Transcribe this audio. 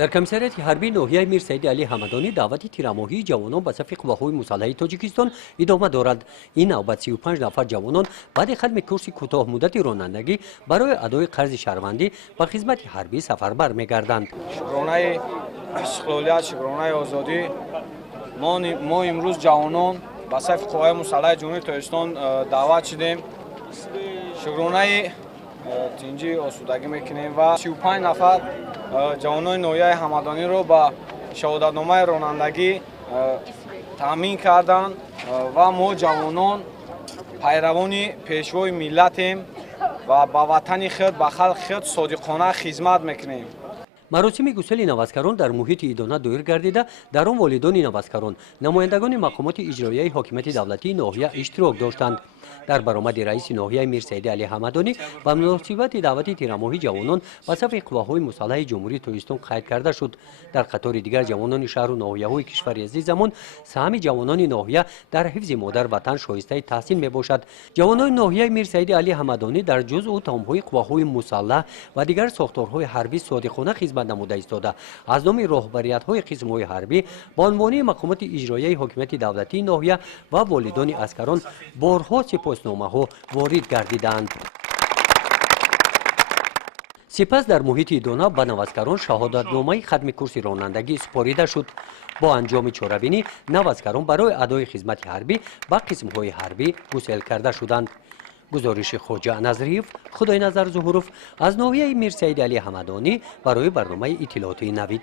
در کمیساریات حربی ناحیه میر سید علی حمدانی دعوت تیرماهی جوانان به صف قواهای مسلح تاجیکستان ادامه دارد. این نوبت 35 نفر جوانان بعد ختم کورس کوتاه مدت رانندگی برای ادای قرض شهروندی به خدمت حربی سفربر می‌گردند. شکرانه استقلالیت، شکرانه آزادی، ما امروز جوانان به صف قوای مسلح جمهوری تاجیکستان دعوت شدیم. شکرانه تینجی آسودگی میکنیم و 35 نفر جوانان ناحیه حمدانی رو با شهادتنامه رانندگی تامین کردند و ما جوانان پیروان پیشوای ملتیم و با وطن خود به خلق خود صادقانه خدمت میکنیم. مراسم گسیل نوازکاران در محیط ایدانه دایر گردیده در آن والدان نوازکاران نمایندگان مقامات اجرایی حاکمیت دولتی ناحیه اشتراک داشتند. در برآمد رئیس ناحیه میر سید علی حمدانی به مناسبت دعوت تیرماهی جوانان به صف قواهای مسلح جمهوری تاجیکستان قید کرده شد. در قطار دیگر جوانان شهر و ناحیه‌های کشور عزیزمان سهم جوانان ناحیه در حفظ مادر وطن شایسته تحسین میباشد. جوانان ناحیه میر سید علی حمدانی در جزء تام‌های قواهای مسلح و دیگر ساختارهای حربی صادقانه خدمت نموده ایستاده از نام راهبری‌های قسم‌های حربی با عنوان مقامات اجرایی حاکمیت دولتی ناحیه و والدان عسکران بارها سپاسنامه‌ها وارد گردیدند. سپس در محیط ایدانه به نوازکاران شهادتنامه ختم کورس رانندگی سپاریده شد. با انجام چاره‌بینی نوازکاران برای ادای خدمت حربی به قسم‌های حربی گسیل کرده شدند. گزارش خواجه نظریف خدای نظر ظهوروف از ناحیه میر سید علی حمدانی برای برنامه اطلاعاتی نوید.